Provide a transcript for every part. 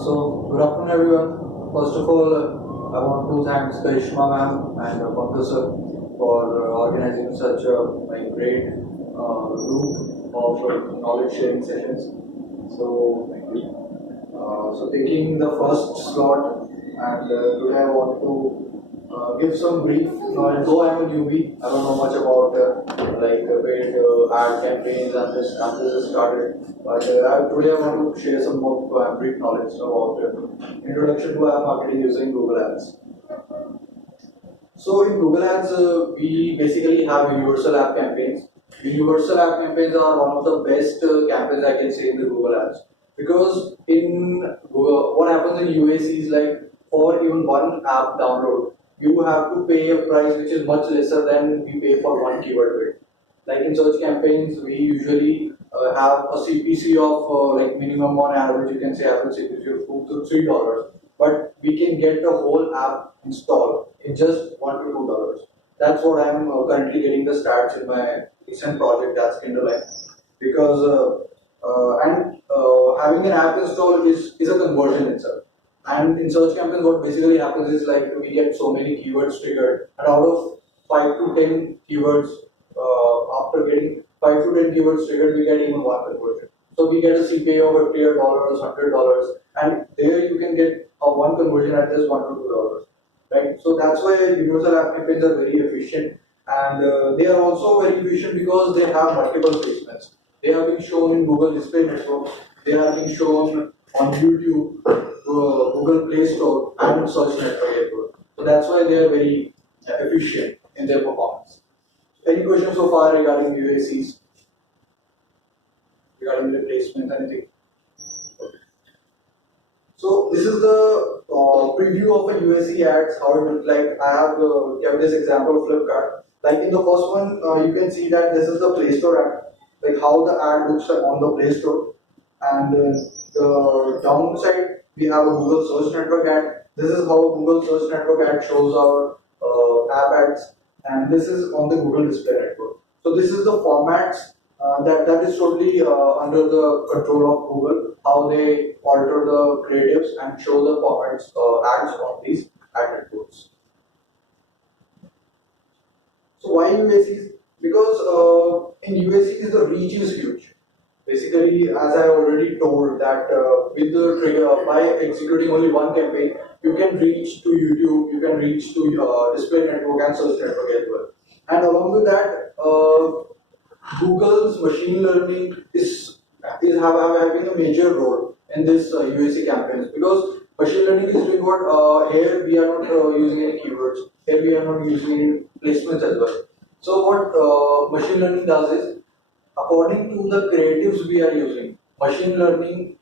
So, good afternoon, everyone. First of all, I want to thank Karishma ma'am and Pankaj sir for organizing such a great group of knowledge sharing sessions. So, thank you. So, taking the first slot, and today I want to give some brief knowledge. Though I'm a newbie, I don't know much about paid ad campaigns. I'm just started. But today I want to share some more brief knowledge about introduction to ad marketing using Google Ads. So in Google Ads, we basically have universal app campaigns. Universal app campaigns are one of the best campaigns I can say in the Google Ads because in Google, what happens in UAC is like for even one app download, you have to pay a price which is much lesser than we pay for one keyword bid. Like in search campaigns, we usually have a CPC of minimum on average, you can say average CPC of $2 to $3, but we can get the whole app installed in just $1 to $2. That's what I'm currently getting the stats in my recent project, that's Kindle, because having an app installed is a conversion itself. And in search campaigns, what basically happens is like we get so many keywords triggered, and out of 5 to 10 keywords, after getting 5 to 10 keywords triggered, we get even one conversion. So we get a CPA of $50, $100, and there you can get a one conversion at just $1 to $2, right? So that's why universal app campaigns are very efficient, and they are also very efficient because they have multiple placements. They have been shown in Google Display Network. They have been shown on YouTube, Google Play Store, and Search Network Network. So that's why they are very efficient in their performance. Any questions so far regarding UACs, regarding the placement, anything? So this is the preview of a UAC ads, how it looks like. I have kept this example of Flipkart. Like in the first one, you can see that this is the Play Store ad, like how the ad looks on the Play Store. And the downside, we have a Google Search Network ad. This is how Google Search Network ad shows our app ads, and this is on the Google Display Network. So this is the formats that is totally under the control of Google, how they alter the creatives and show the formats ads on these ad networks. So why UACs? Because in UACs the reach is huge. Basically, as I already told that with the trigger by executing only one campaign, you can reach to YouTube, you can reach to display network and search network as well. And along with that, Google's machine learning is having a major role in this UAC campaigns because machine learning is doing what here we are not using any keywords, here we are not using any placements as well. So what machine learning does is according to the creatives we are using, machine learning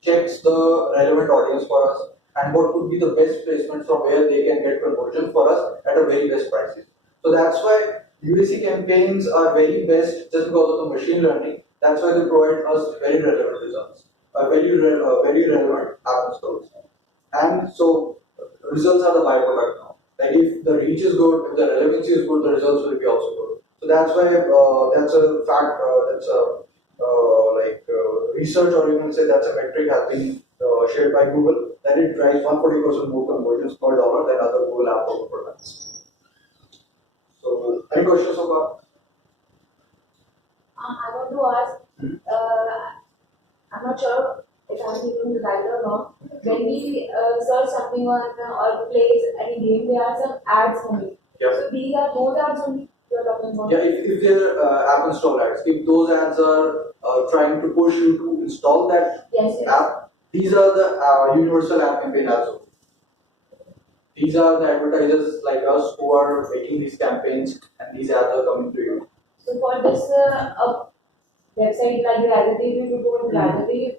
checks the relevant audience for us and what could be the best placement from where they can get conversion for us at a very best prices. So that's why UAC campaigns are very best just because of the machine learning. That's why they provide us very relevant results, very relevant app installs. And so results are the byproduct now. Like if the reach is good, if the relevancy is good, the results will be also good. So that's why that's a fact. That's a research, or you can say that's a metric has been shared by Google that it drives 140% more conversions per dollar than other Google app products. So any questions so far? I want to ask, I'm not sure if I'm thinking right or wrong. When we search something on or plays any game, there are some ads only. Yeah. So these are those ads only you're talking about? Yeah, if they're app install ads, if those ads are trying to push you to install that app, these are the universal app campaign ads. These are the advertisers like us who are making these campaigns, and these ads are coming to you. So for this website like Razortip, you go to Razortip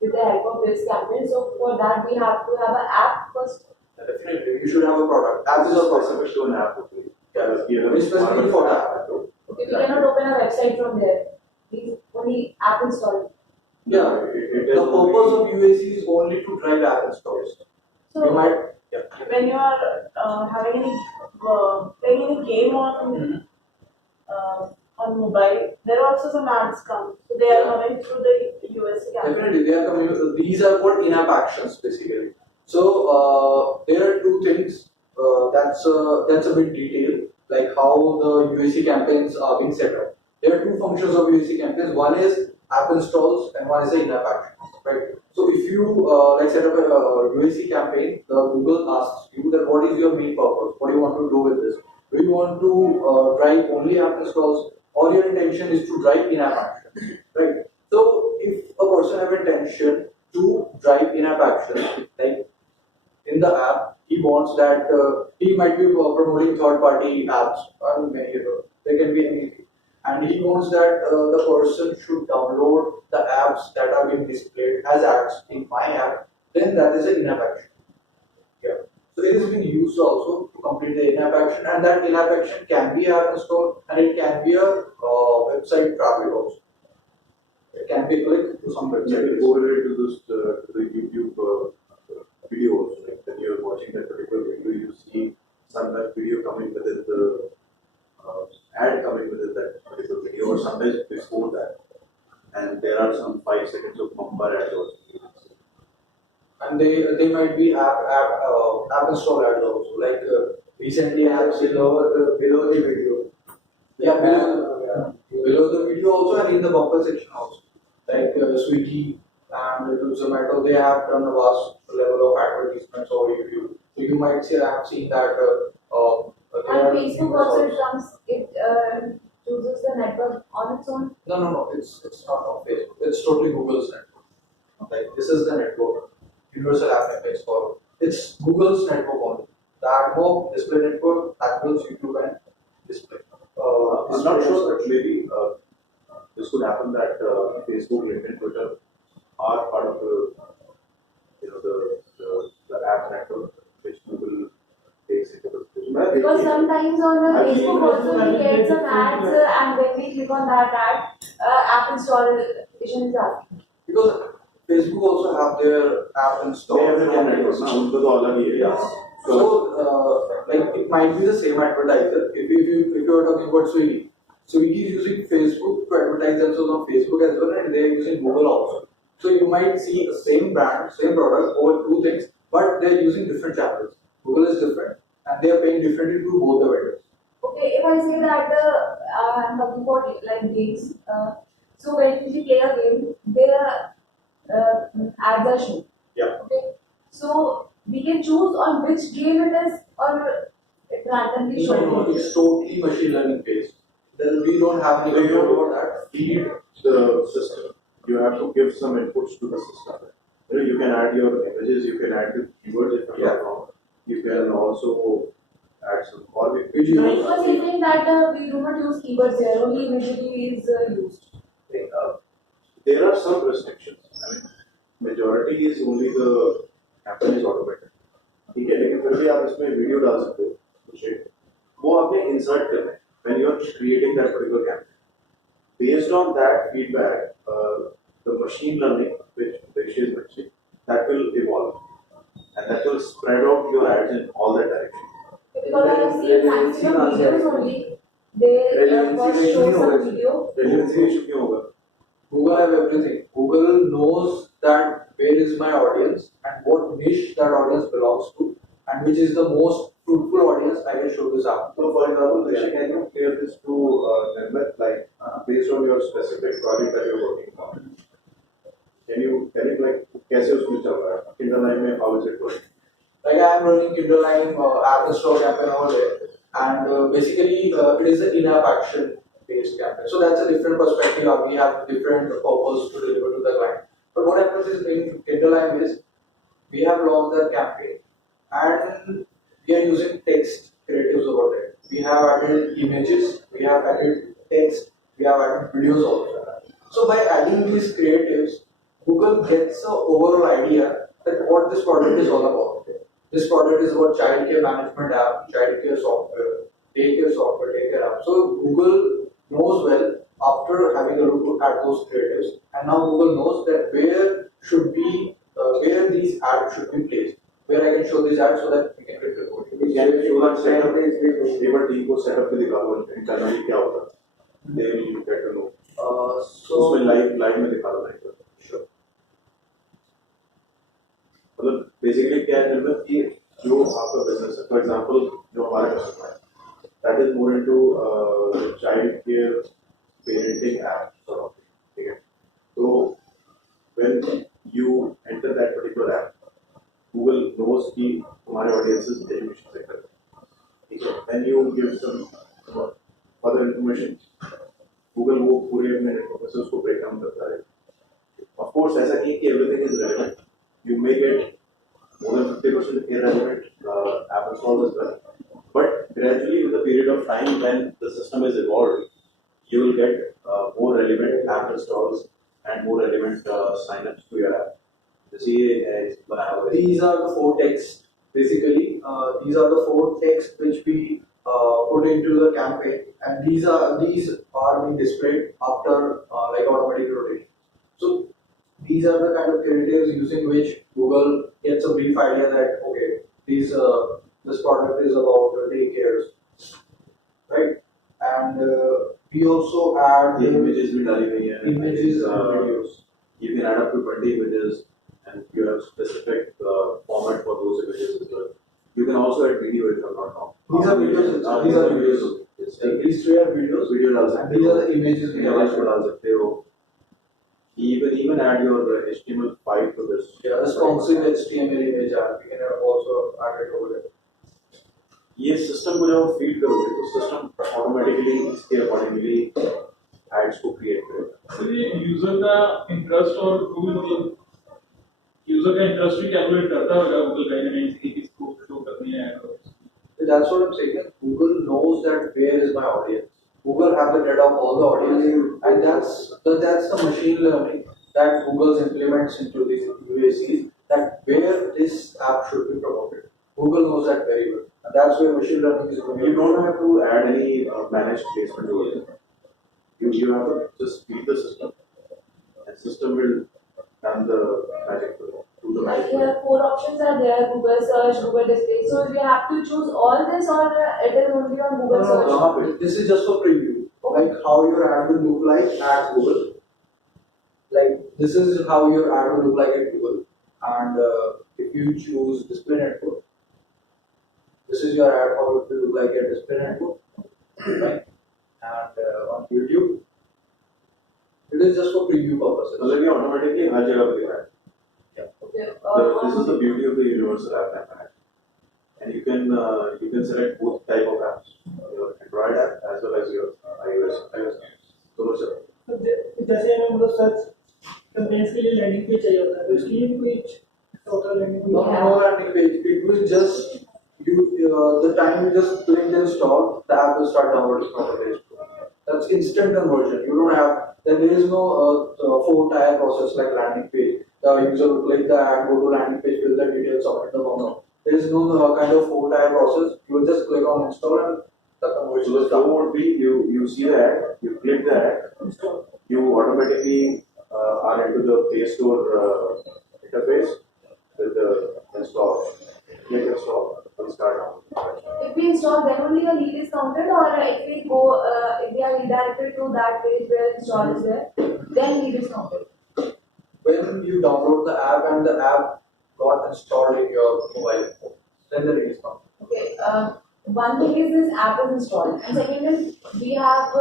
with the help of this campaign. So for that we have to have an app first. Definitely, you should have a product. App is a product. To an app. Specifically for the app. Okay, we cannot open a website from there. We only app install. Yeah, the purpose of UAC is only to drive app installs. So you might, yeah. when you are having any playing any game on on mobile, there are also some ads come. So they are coming through the US campaign. Definitely, they are coming. These are called in-app actions, basically. So there are two things. That's a bit detailed, like how the UAC campaigns are being set up. There are two functions of UAC campaigns. One is app installs, and one is the in-app actions, right? So if you like set up a UAC campaign, the Google asks you that what is your main purpose? What do you want to do with this? Do you want to drive only app installs, or your intention is to drive in-app actions, right? So if a person have intention to drive in-app action, like in the app, he wants that he might be promoting third-party apps, or there can be anything, and he wants that the person should download the apps that are being displayed as ads in my app. Then that is an in-app action. Yeah. So it is being used also to complete the in-app action, and that in-app action can be app install, and it can be a website traffic also. It can be click to some website. Maybe correlate to this to the YouTube videos. Like when you're watching that particular video, you see sometimes video coming within the ad coming within that particular video, or sometimes before that, and there are some 5 seconds of bumper ads also. And they might be app install ads also. Like recently I have seen below the video. Yeah, below the video also, and in the bumper section also. Like Swiggy and Zomato, they have done a vast level of advertisements over YouTube. So you might say I have seen that. And Facebook also it chooses the network on its own. No, it's not on Facebook. It's totally Google's network. Like this is the network, Universal App Network for it's Google's network only. The AdMob display network handles YouTube and display. I'm not sure that maybe this could happen that Facebook, LinkedIn, Twitter are part of the the app network which Google takes into consideration. Because sometimes on I've Facebook seen also we get some ads and when we click on that ad, app installation is asking. Because Facebook also have their app installed. They have their own network, na? उनको तो अलग ही है. Yeah. So, like it might be the same advertiser. If you are talking about Swiggy, Swiggy is using Facebook to advertise themselves on Facebook as well, and they are using Google also. So you might see the same brand, same product over two things, but they are using different channels. Google is different, and they are paying differently to both the vendors. Okay, if I say that I'm talking about like games, so when we play a game, their ads are shown. Yeah. Okay, so we can choose on which game it is, or it randomly No, shown. it's totally machine learning based. Then we don't have any control over that. Feed the system. You have to give some inputs to the system. You can add your images, you can add the keywords if you're not wrong. You can also add some or Videos. So it was saying that we do not use keywords here, only imagery is used. There are some restrictions. I mean, majority is only the campaign is automated. ठीक है, लेकिन फिर भी आप इसमें video डाल सकते हो, कुछ वो आपने insert करना है when you are creating that particular campaign. Based on that feedback, the machine learning, which Rishi is mentioning, that will evolve, and that will spread out your ads in all that direction. Because I have seen maximum videos only. They first show some video. Relevancy क्यों होगा? Google have everything. Google knows that where is my audience and what niche that audience belongs to, and which is the most fruitful audience I can show this app. So, for example, Rishi, can you clear this to Nirmal, like based on your specific project that you're working on? Can you like कैसे उसमें चल रहा है? Kinderline में how is it going? Like I am running Kinderline app install campaign over there, and basically it is an in-app action based campaign. So that's a different perspective. We have different purpose to deliver to the client. But what happens is in Kinderline is we have launched that campaign, and we are using text creatives over there. We have added images, we have added text, we have added videos also. So by adding these creatives, Google gets an overall idea that what this product is all about. This product is about childcare management app, childcare software, daycare software, daycare app. So Google knows well after having a look at those creatives, and now Google knows that where should be where these ads should be placed, where I can show these ads so that we can get report. Can you show that setup? एक बार team को setup पे दिखा दो internally क्या होता है? they will get to know. So उसमें live में दिखा रहा है sure. मतलब बेसिकली क्या है मतलब कि जो आपका बिजनेस है फॉर एग्जांपल जो हमारा कस्टमर है that is more into child care parenting app ठीक है तो when you enter that particular app Google knows कि हमारे ऑडियंसेस एजुकेशन सेक्टर ठीक है then you give some further information Google वो पूरे अपने प्रोसेस को ब्रेक डाउन करता है ऑफ कोर्स ऐसा नहीं है कि everything is relevant you may get more than 50% irrelevant app installs as well. But gradually, with the period of time when the system is evolved, you will get more relevant app installs and more relevant signups to your app. These are the four texts. Basically, these are the four texts which we put into the campaign, and these are being displayed after like automatic rotation. So these are the kind of creatives using which Google gets a brief idea that okay, this product is about daycares, right? And we also add the images भी डाली गई हैं. Images and videos. You can add up to 20 images, and you have specific format for those images as well. You can also add video if I'm not wrong. These are videos. These are videos. These three are videos. Video डाल सकते And these are the images we have. Images को डाल सकते हो. Even add your HTML5 to this. Yeah, responsive HTML image app. We can also add it over there. ये system को जब feed करोगे तो सिस्टम ऑटोमेटिकली इसके अकॉर्डिंगली एड्स को क्रिएट करेगा. तो ये यूजर का इंटरेस्ट और गूगल मतलब यूजर का इंटरेस्ट भी कैलकुलेट करता होगा गूगल कहीं ना कहीं से कि किसको शो करनी है. That's what I'm saying. Google knows that where is my audience. Google have the data of all the audience, and that's the machine learning that Google implements into these UACs. That where this app should be promoted. Google knows that very well, and that's where machine learning is going. You don't have to add any managed placement over there. You have to just feed the system, and system will done the magic for you. Do the Like magic. here, 4 options are there: Google search, Google display. So if you have to choose all this, or it is only on Google search. This is just for preview. Like how your ad will look like at Google. Like this is how your ad will look like at Google. And if you choose display network, this is your ad how it will look like at display network. Right? And on YouTube, it is just for preview purposes. मतलब ये automatically हर जगह पे दिखा है. Okay. This is the beauty of the universal app manager. And you can select both type of apps, your Android app as well as your iOS. दोनों से. तो जैसे हमें मतलब सर्च कंटेंट्स के लिए लैंडिंग पेज चाहिए होता है तो इसके लिए कोई होता है landing No, page. no landing page. It will just the time you just click install, the app will start downloading from the Play Store. That's instant conversion. You don't have there is no 4-tier process like landing page. The user will click the ad, go to landing page, fill the details, submit the form. There is no kind of 4-tier process. You will just click on install and the conversion So the is flow done. would be you see the ad, you click the ad, you automatically are into the Play Store interface with the install. Click install and start downloading. If we install, then only a lead is counted, or if we go, if we are redirected to that page where install is there, then lead is counted. When you download the app and the app got installed in your mobile phone, then the lead is counted. Okay. One thing is this app is installed, and second is we are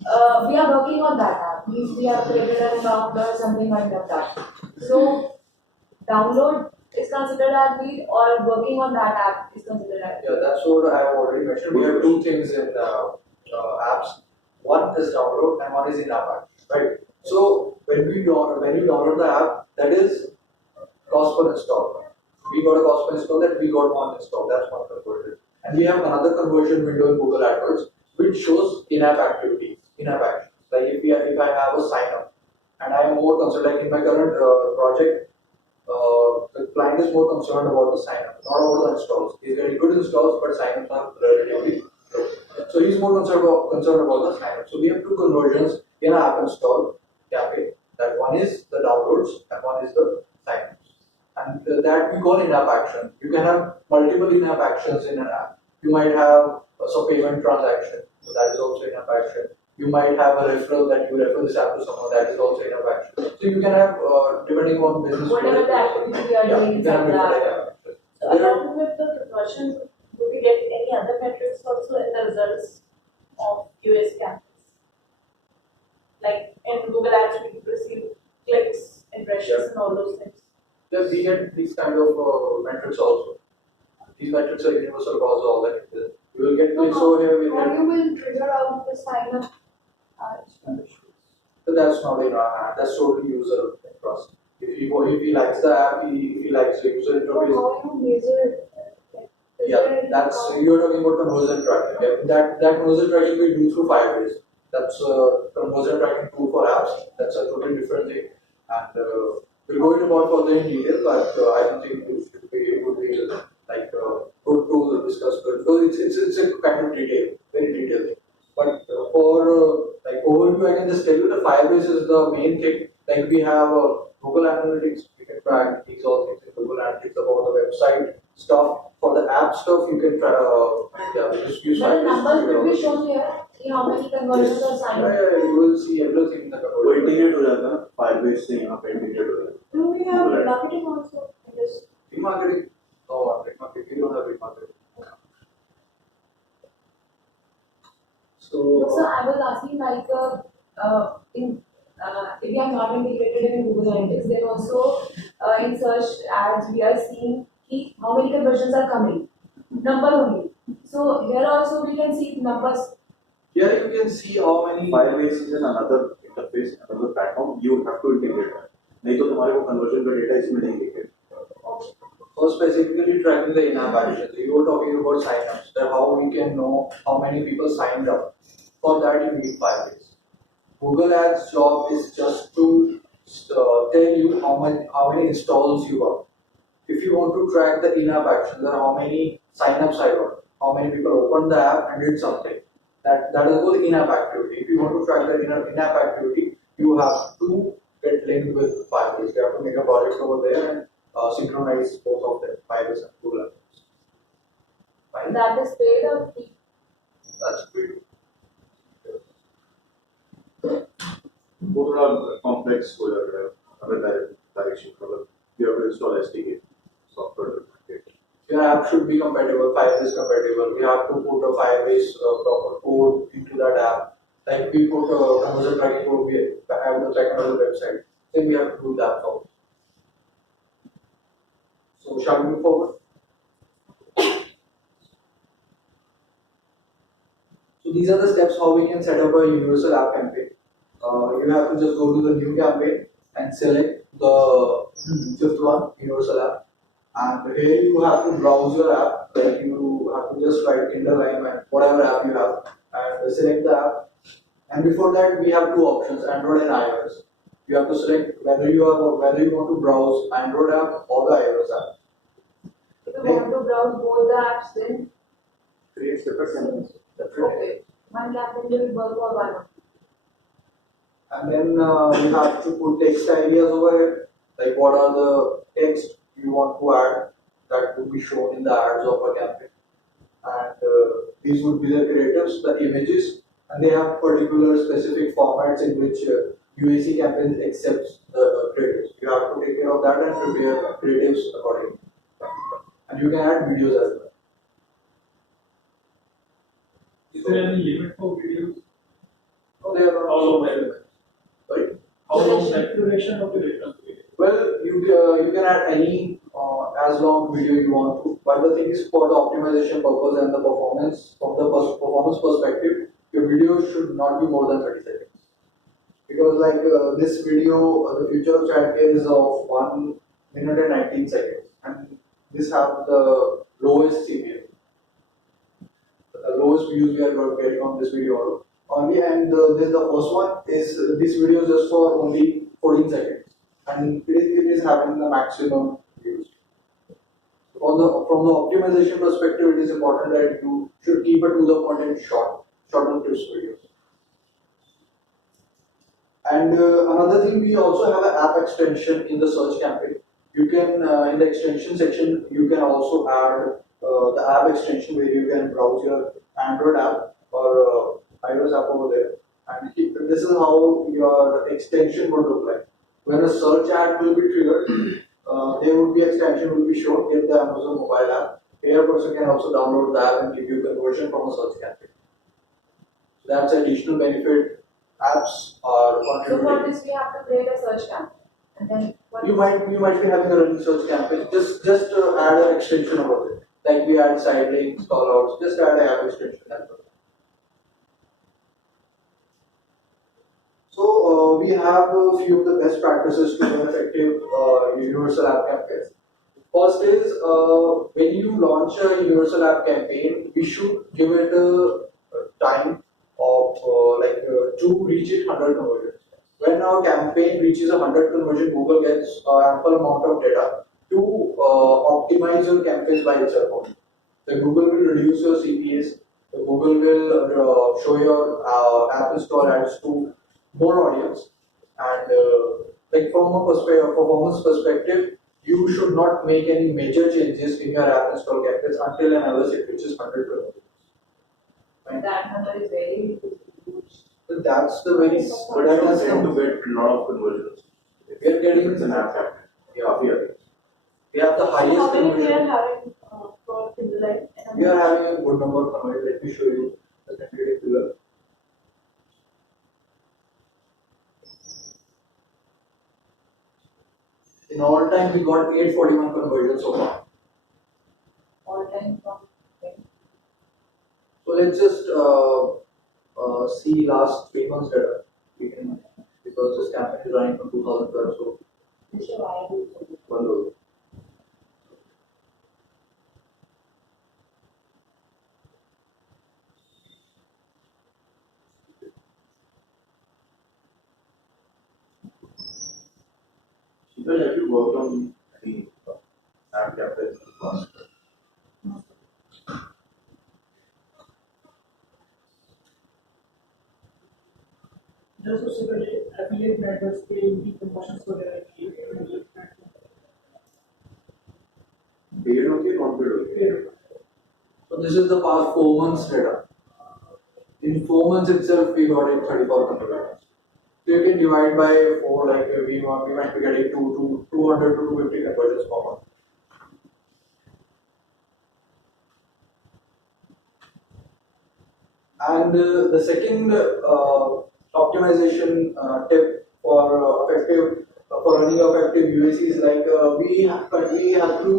working on that app. Means we have created an account or something like that. So download is considered as lead, or working on that app is considered as lead. Yeah, that's what I have already mentioned. We have two things in apps. One is download and one is in-app app, right? So when you download the app, that is cost per install. We got a cost per install that we got one install. That's one conversion. And we have another conversion window in Google AdWords which shows in-app activities, in-app actions. Like if I have a sign up and I am more concerned, like in my current project, the client is more concerned about the sign up, not about the installs. He's getting good installs, but sign ups are relatively low. So he's more concerned about the sign up. So we have two conversions in our app install campaign. That one is the downloads and one is the sign ups. And that we call in-app action. You can have multiple in-app actions in an app. You might have a payment transaction, so that is also in-app action. You might have a referral that you refer this app to someone, that is also enough action. So you can have depending on business. Whatever the activity we are Yeah, doing you can have inside the different app. actions. So along with the conversion, do we get any other metrics also in the results of US campus? Like in Google Ads, we receive clicks, impressions, and all those things. Yes, we get these kind of metrics also. These metrics are universal across all that. You will get clicks over here. We How get. you will trigger out the sign up But that's not in our hand. That's totally user trust. If he likes the app, if he likes the user So interface. how you measure Yeah, that's you're talking about conversion tracking. Yeah, that conversion tracking we do through Firebase. That's a conversion tracking tool for apps. That's a totally different thing. And we'll go into more further in detail, but I don't think it would be like good to discuss because it's a kind of detail, very detailed thing. But for like overview, I can just tell you the Firebase is the main thing. Like we have Google Analytics, you can track these all things in Google Analytics about the website stuff. For the app stuff, you can try. Yeah, just use But the Firebase. numbers will be shown here. See how many conversions are signed up. Yeah, you will see everything in the वो conversion. Integrate हो जाता है ना Firebase से यहाँ पे integrate हो जाता है Do we have Right. marketing also in this? Remarketing. No, remarketing. We don't have remarketing. So I was asking like if we are not integrated in Google Analytics, then also in search ads we are seeing how many conversions are coming, number only. So here also we can see numbers. Here you can see how many. Firebase is another interface, another platform. You have to integrate that. नहीं तो तुम्हारे को conversion का data इसमें नहीं दिखेगा. So specifically tracking the in-app actions. You were talking about sign-ups. That how we can know how many people signed up. For that you need Firebase. Google Ads job is just to tell you how many installs you got. If you want to track the in-app actions, then how many sign-ups I got, how many people opened the app and did something. That is called in-app activity. If you want to track the in-app activity, you have to get linked with Firebase. You have to make a project over there and synchronize both of them, Firebase and Google Ads. Fine. That is paid or free. That's pretty. वो थोड़ा complex हो जाता है other direction मतलब you have to install SDK software development. Your app should be compatible, Firebase compatible. We have to put a Firebase proper code into that app. Like we put a conversion tracking code, we have the backend of the website. Then we have to do that also. So shall we move forward? So these are the steps how we can set up a universal app campaign. You have to just go to the new campaign and select the fifth one, universal app. And here you have to browse your app, like you have to just write Kinderlime and whatever app you have and select the app. And before that we have two options, Android and iOS. You have to select whether you want to browse Android app or the iOS app. If you want to browse both the apps, then Create separate campaigns. okay, one campaign will work for one. And then you have to put text ideas over here, like what are the text you want to add that would be shown in the ads of a campaign. And these would be the creatives, the images, and they have particular specific formats in which UAC campaigns accepts the creatives. You have to take care of that and prepare creatives accordingly. And you can add videos as well. Is there any limit for videos? No, they are not. How long that? Sorry. How long that? Duration of the Duration? Well, you can add any as long video you want to. But the thing is, for the optimization purpose and the performance, from the performance perspective, your video should not be more than 30 seconds. Because like this video, the future of childcare is of 1 minute and 19 seconds, and this have the lowest CPM. The lowest views we are getting on this video only, and this the first one is this video is just for only 14 seconds, and it is having the maximum views. From the optimization perspective, it is important that you should keep it to the point and shorter tips videos. And another thing, we also have an app extension in the search campaign. You can in the extension section, you can also add the app extension where you can browse your Android app or iOS app over there, And this is how your extension would look like. When a search ad will be triggered, there would be extension will be shown in the Amazon mobile app. Here, a person can also download the app and give you conversion from a search campaign. So that's additional benefit. Apps are So for contributing. this we have to create a search tab and then what You might be having a running search campaign. Just add an extension about it. Like we add side links, call outs. Just add an app extension. That's all. So we have a few of the best practices to run effective universal app campaigns. First is when you launch a universal app campaign, we should give it a time of to reach it 100 conversions. When our campaign reaches 100 conversion, Google gets ample amount of data to optimize your campaigns by itself. The Google will reduce your CPAs. The Google will show your app install ads to more audience. And from a performance perspective, you should not make any major changes in your app install campaigns until and unless it reaches 100 conversions. Right? that number is very huge. So that's the very But I don't tend to get a lot of conversions. We are getting- It's an app campaign. Yeah, we have the So highest how many we conversion. are having for Kindle? We are having a good number of conversions. Let me show you the tentative figure. In all time, we got 841 conversions so far. All time from So let's just see last 3 months data. We can, because this campaign is running from 2012, so which are viable. one load. Sheetal, have you worked on any app campaigns in the past? Just उससे पहले affiliate networks पे इनकी promotions वगैरह की Paid होती है, non-paid होती है? So this is the past 4 months data. In 4 months itself, we got it 34 conversions. So you can divide by 4, like we might be getting 200 to 250 conversions per month. And the second optimization tip for effective for running effective UAC is like we have to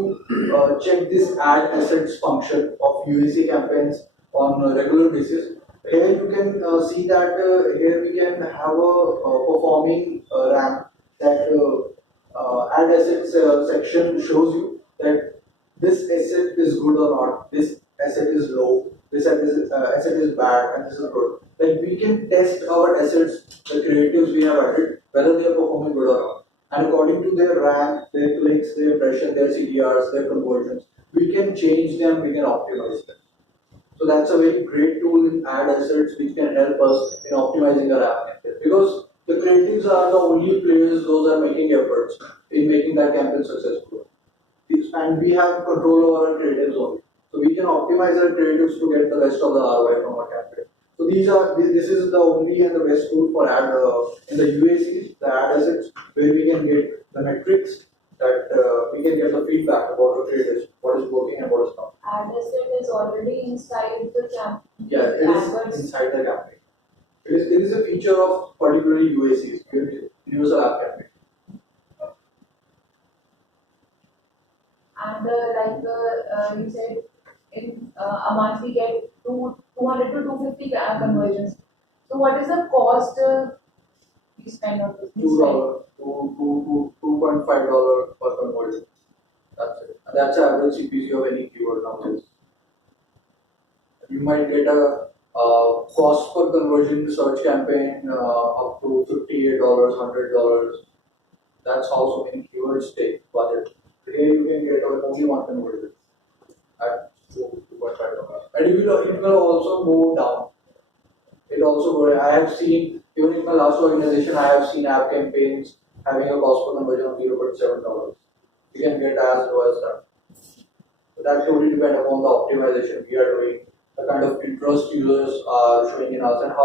check this add assets function of UAC campaigns on a regular basis. Here you can see that here we can have a performing ramp that add assets section shows you that this asset is good or not, this asset is low, this asset is bad, and this is good. Like we can test our assets, the creatives we have added, whether they are performing good or not. And according to their rank, their clicks, their impression, their CDRs, their conversions, we can change them, we can optimize them. So that's a very great tool in ad assets which can help us in optimizing our app campaign. Because the creatives are the only players, those are making efforts in making that campaign successful. And we have control over our creatives only. So we can optimize our creatives to get the best of the ROI from our campaign. So this is the only and the best tool for ad in the UACs, the ad assets, where we can get the metrics that we can get the feedback about the creatives, what is working and what is not. Ad asset is already inside the campaign. Yeah, it is inside the campaign. It is a feature of particularly UACs, universal app campaign. And you said in a month we get 200 to 250 conversions. So what is the cost we spend on this? $2 to $2.5 per conversion. That's it. And that's the average CPC of any keyword nowadays. You might get a cost per conversion search campaign up to $58, $100. That's how so many keywords take budget. Here you can get only one conversion at $2.5. And it will also go down. It also go. I have seen, even in my last organization, I have seen app campaigns having a cost per conversion of $0.7. You can get as low as that. So that totally depends upon the optimization we are doing, the kind of interest users are showing in us, and how